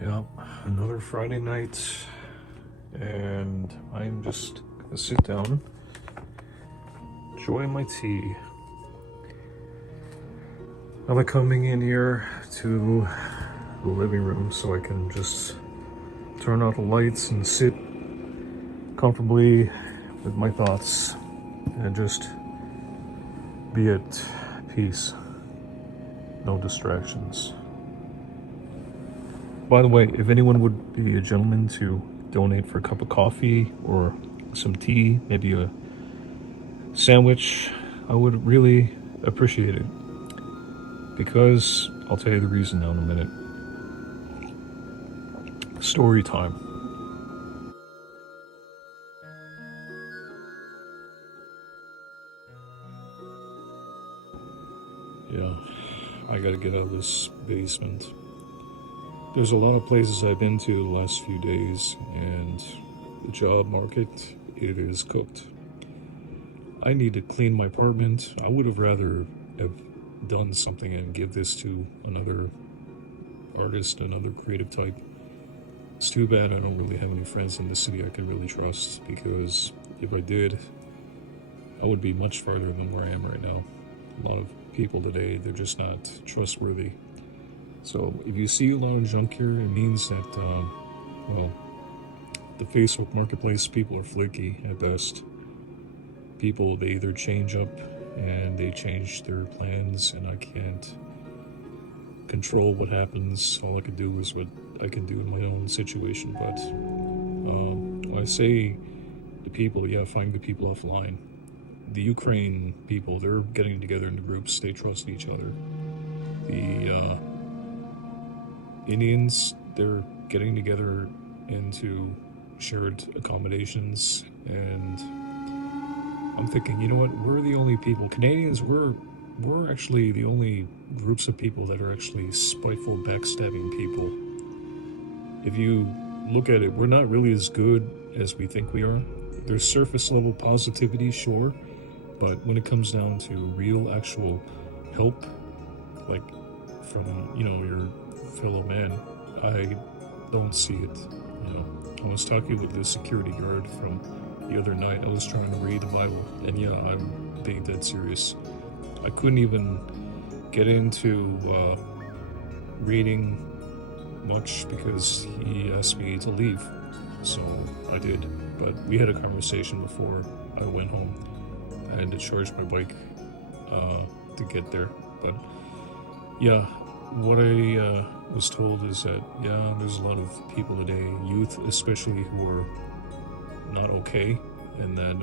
Yeah, another Friday night, and I'm just gonna sit down, enjoy my tea. I'm like coming in here to the living room so I can just turn out the lights and sit comfortably with my thoughts and just be at peace. No distractions. By the way, if anyone would be a gentleman to donate for a cup of coffee or some tea, maybe a sandwich, I would really appreciate it. Because I'll tell you the reason now in a minute. Story time. Yeah, I gotta get out of this basement. There's a lot of places I've been to the last few days, and the job market, it is cooked. I need to clean my apartment. I would have rather have done something and give this to another artist, another creative type. It's too bad I don't really have any friends in the city I can really trust, because if I did, I would be much farther than where I am right now. A lot of people today, they're just not trustworthy. So if you see a lot of junk here, it means that, well, the Facebook marketplace, people are flaky at best. People, they either change up and they change their plans, and I can't control what happens. All I can do is what I can do in my own situation. But I say the people, yeah, find good people offline. The Ukraine people, they're getting together into groups. They trust each other. The Indians, they're getting together into shared accommodations, and I'm thinking, you know what? We're the only people. Canadians, we're actually the only groups of people that are actually spiteful, backstabbing people. If you look at it, we're not really as good as we think we are. There's surface level positivity, sure, but when it comes down to real, actual help, like from your fellow man, I don't see it. I was talking with the security guard from the other night. I was trying to read the Bible, and yeah, I'm being dead serious. I couldn't even get into reading much because he asked me to leave, so I did. But we had a conversation before I went home. I had to charge my bike to get there, but yeah, what I was told is that, yeah, there's a lot of people today, youth especially, who are not okay, and that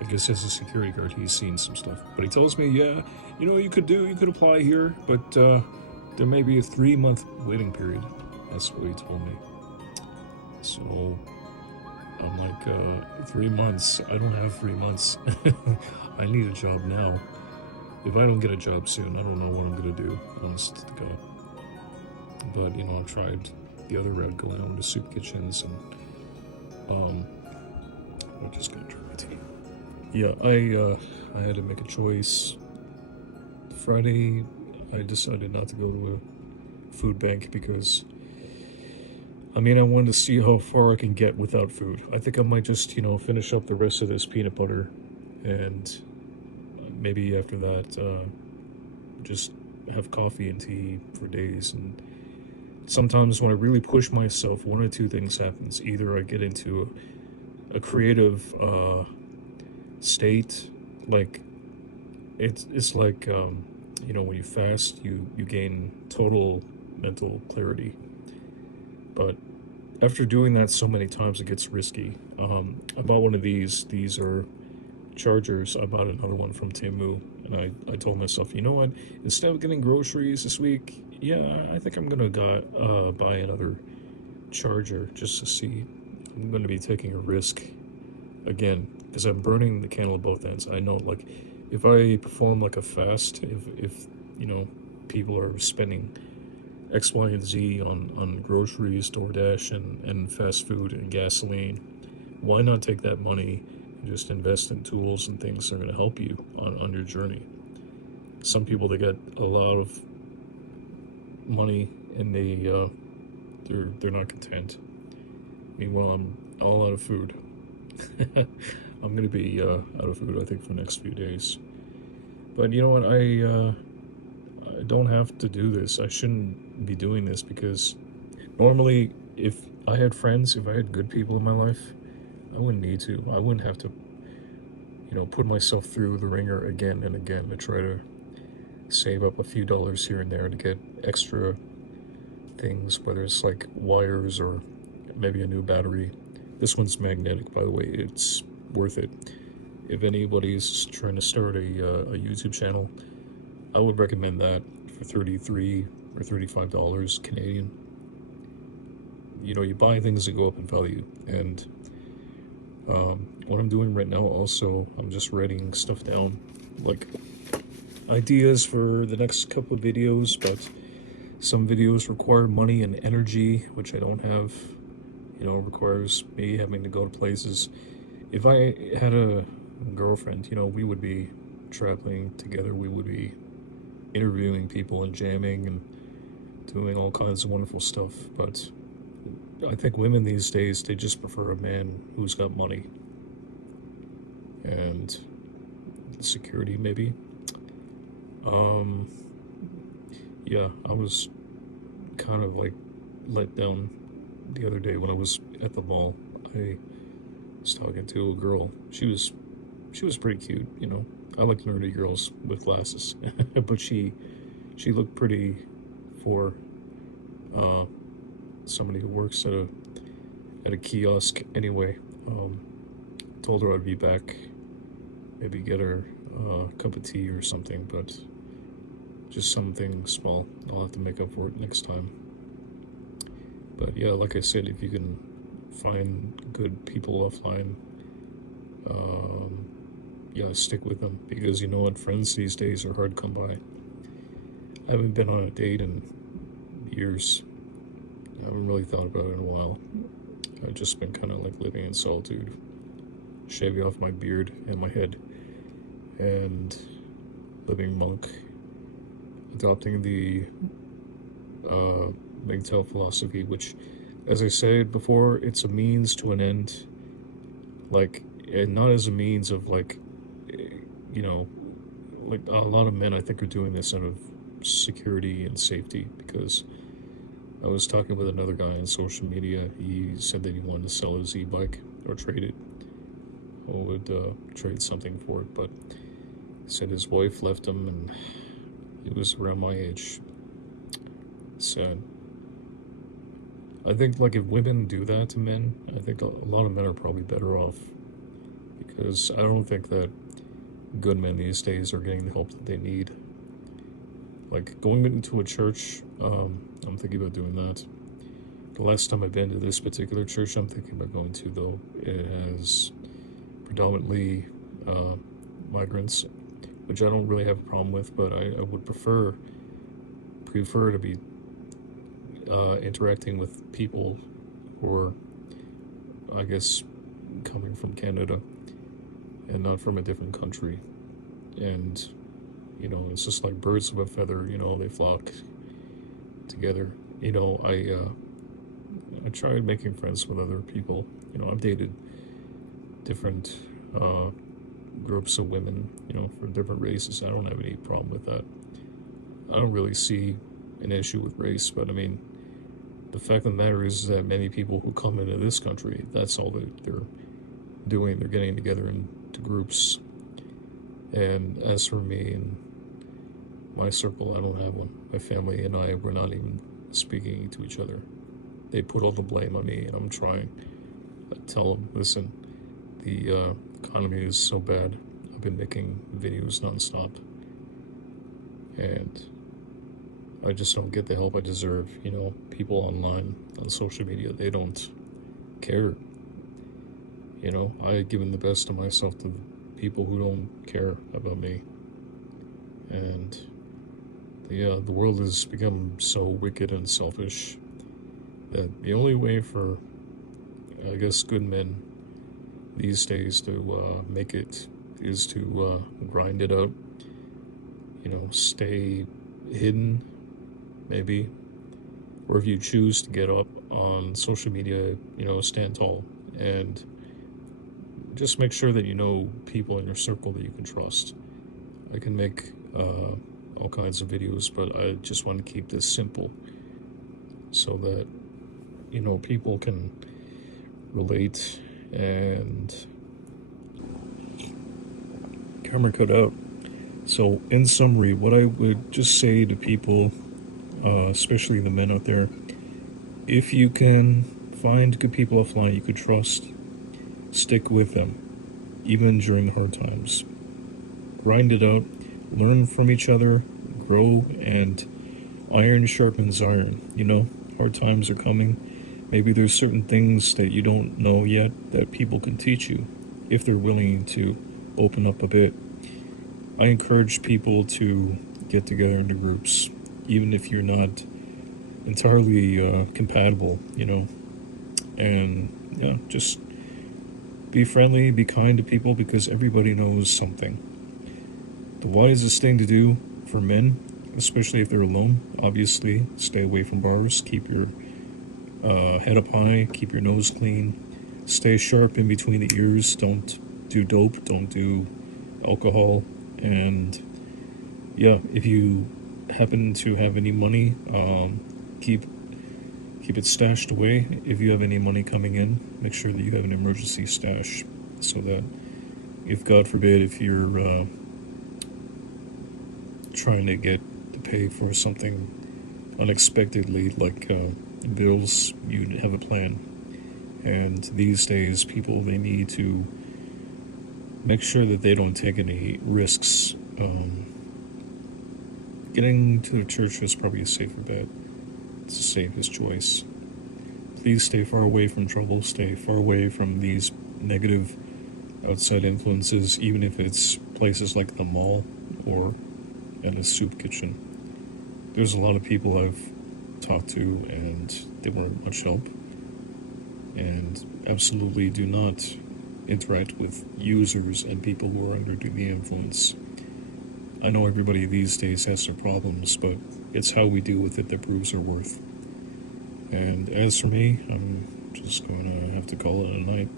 I guess as a security guard, he's seen some stuff. But he tells me, yeah, you could apply here, but there may be a 3-month waiting period. That's what he told me. So I'm like, 3 months? I don't have 3 months. I need a job now. If I don't get a job soon, I don't know what I'm gonna do, honest to God. But I've tried the other route, going on to soup kitchens, and I'm just gonna drink my tea. Yeah, I had to make a choice. Friday, I decided not to go to a food bank because I wanted to see how far I can get without food. I think I might just finish up the rest of this peanut butter, and maybe after that, just have coffee and tea for days. And sometimes when I really push myself, one or two things happens. Either I get into a creative state, like it's like when you fast, you gain total mental clarity. But after doing that so many times, it gets risky. I bought one of these. These are chargers. I bought another one from Temu, and I told myself, you know what? Instead of getting groceries this week, yeah, I think I'm gonna buy another charger just to see. I'm gonna be taking a risk again because I'm burning the candle at both ends. I know, like, if I perform like a fast, if people are spending X, Y, and Z on groceries, DoorDash, and fast food and gasoline, why not take that money and just invest in tools and things that are going to help you on your journey? Some people, they get a lot of money and they they're not content. Meanwhile, I'm all out of food. I'm gonna be out of food, I think, for the next few days. But you know what? I don't have to do this. I shouldn't be doing this because normally, if I had friends, if I had good people in my life, I wouldn't need to. I wouldn't have to, put myself through the ringer again and again to try to save up a few dollars here and there to get extra things, whether it's like wires or maybe a new battery. This one's magnetic, by the way. It's worth it. If anybody's trying to start a YouTube channel, I would recommend that for $33 or $35 Canadian. You buy things that go up in value. And what I'm doing right now also, I'm just writing stuff down, like ideas for the next couple of videos, but some videos require money and energy, which I don't have. Requires me having to go to places. If I had a girlfriend, we would be traveling together. We would be interviewing people and jamming and doing all kinds of wonderful stuff. But I think women these days, they just prefer a man who's got money and security, maybe. Yeah, I was kind of like let down the other day when I was at the mall. I was talking to a girl. She was pretty cute, I like nerdy girls with glasses, but she looked pretty for somebody who works at a kiosk. Anyway, told her I'd be back, maybe get her a cup of tea or something, but just something small. I'll have to make up for it next time. But yeah, like I said, if you can find good people offline, yeah, stick with them, because you know what, friends these days are hard to come by. I haven't been on a date in years. I haven't really thought about it in a while. I've just been kind of like living in solitude, shaving off my beard and my head, and living monk, adopting the MGTOW philosophy, which, as I said before, it's a means to an end. Like, and not as a means of like, like a lot of men I think are doing this out of security and safety. Because I was talking with another guy on social media. He said that he wanted to sell his e-bike or trade it, or would trade something for it, but he said his wife left him, and he was around my age. Sad. I think, like, if women do that to men, I think a lot of men are probably better off, because I don't think that good men these days are getting the help that they need. Like, going into a church, I'm thinking about doing that. The last time I've been to this particular church I'm thinking about going to, though, it has predominantly migrants, which I don't really have a problem with, but I would prefer to be interacting with people who are, I guess, coming from Canada and not from a different country. And it's just like birds of a feather, they flock together. I tried making friends with other people. I've dated different groups of women, from different races. I don't have any problem with that. I don't really see an issue with race, but I mean, the fact of the matter is that many people who come into this country, that's all that they're doing. They're getting together into groups. And as for me and my circle, I don't have one. My family and I, we're not even speaking to each other. They put all the blame on me, and I'm trying. I tell them, listen, the economy is so bad. I've been making videos nonstop, and I just don't get the help I deserve. People online, on social media, they don't care. I've given the best of myself to people who don't care about me. And the world has become so wicked and selfish that the only way for, I guess, good men these days to make it is to grind it out, stay hidden, maybe, or if you choose to get up on social media, stand tall and just make sure that you know people in your circle that you can trust. I can make all kinds of videos, but I just want to keep this simple so that people can relate. And camera cut out. So in summary, what I would just say to people, especially the men out there, if you can find good people offline you could trust, stick with them even during hard times. Grind it out, learn from each other, grow, and iron sharpens iron. Hard times are coming. Maybe there's certain things that you don't know yet that people can teach you if they're willing to open up a bit. I encourage people to get together into groups, even if you're not entirely compatible, and just be friendly, be kind to people, because everybody knows something. The wisest thing to do for men, especially if they're alone, obviously, stay away from bars, keep your head up high, keep your nose clean, stay sharp in between the ears, don't do dope, don't do alcohol, and if you happen to have any money, keep it stashed away. If you have any money coming in, make sure that you have an emergency stash, so that if God forbid, if you're trying to get to pay for something unexpectedly, like bills, you have a plan. And these days, people, they need to make sure that they don't take any risks. Getting to the church is probably a safer bet. It's the safest choice. Please stay far away from trouble, stay far away from these negative outside influences, even if it's places like the mall or at a soup kitchen. There's a lot of people I've talked to and they weren't much help. And absolutely do not interact with users and people who are under the influence. I know everybody these days has their problems, but it's how we deal with it that proves our worth. And as for me, I'm just going to have to call it a night.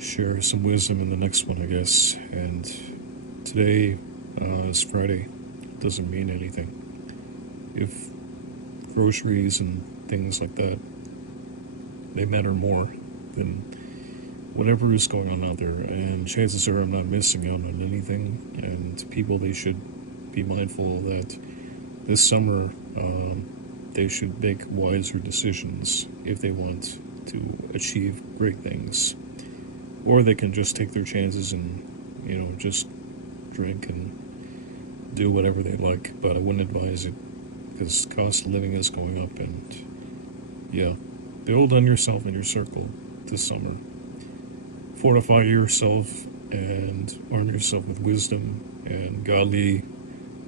Share some wisdom in the next one, I guess. And today is Friday. It doesn't mean anything. If groceries and things like that, they matter more than whatever is going on out there, and chances are I'm not missing out on anything. And people, they should be mindful that this summer they should make wiser decisions if they want to achieve great things, or they can just take their chances and just drink and do whatever they like. But I wouldn't advise it, because cost of living is going up. And build on yourself and your circle this summer. Fortify yourself and arm yourself with wisdom and godly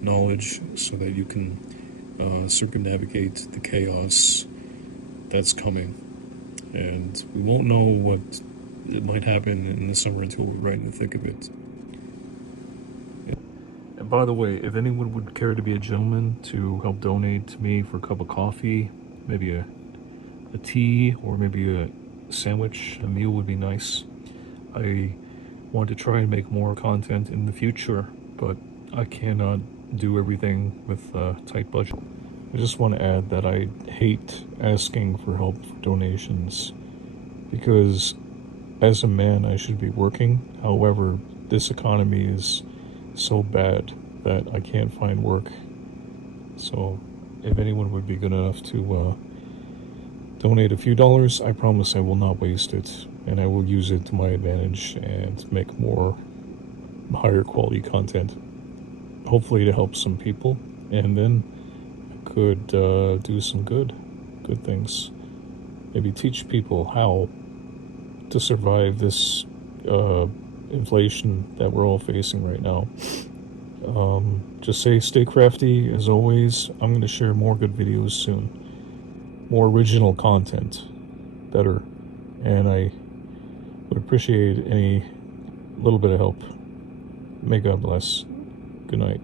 knowledge so that you can circumnavigate the chaos that's coming. And we won't know what it might happen in the summer until we're right in the thick of it. And by the way, if anyone would care to be a gentleman to help donate to me for a cup of coffee, maybe a tea, or maybe a sandwich, a meal would be nice. I want to try and make more content in the future, but I cannot do everything with a tight budget. I just want to add that I hate asking for help for donations, because as a man I should be working. However, this economy is so bad that I can't find work. So if anyone would be good enough to donate a few dollars, I promise I will not waste it, and I will use it to my advantage and make more higher quality content, hopefully to help some people, and then I could do some good things. Maybe teach people how to survive this inflation that we're all facing right now. Just stay crafty. As always, I'm going to share more good videos soon. More original content, better, and I would appreciate any little bit of help. May God bless. Good night.